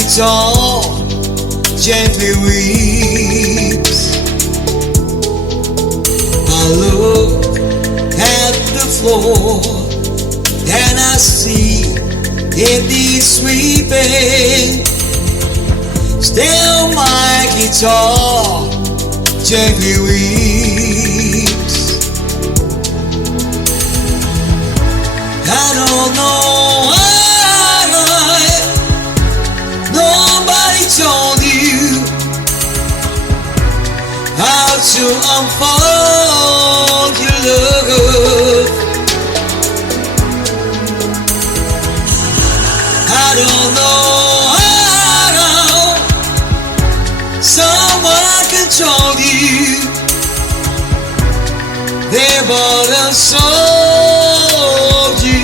guitar gently weeps. I look at the floor and I see it is sweeping. Still my guitar gently weeps. I don't know why nobody told you how to unfold your love. I don't know how someone controlled you. They bought and sold you.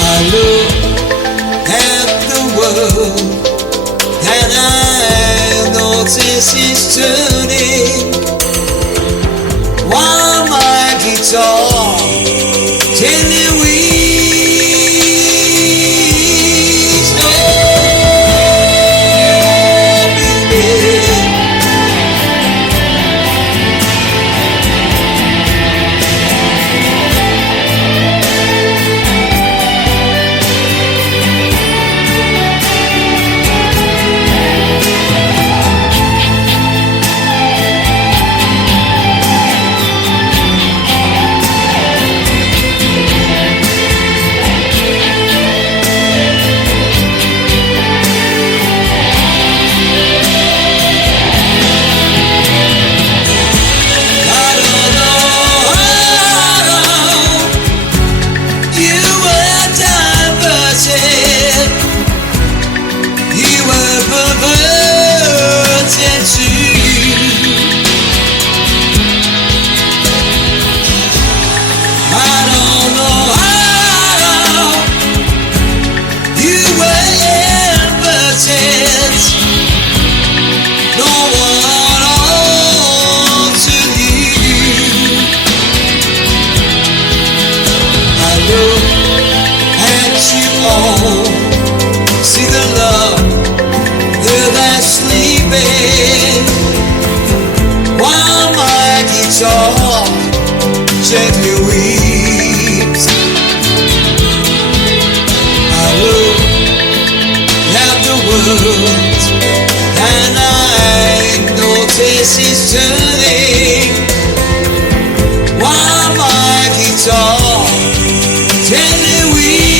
I look at the world and I notice it's turning while my guitar gently weeps. See the love that's sleeping while my guitar gently weeps. I look at the world and I notice it's turning while my guitar gently weeps.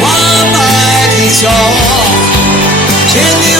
While my guitar gently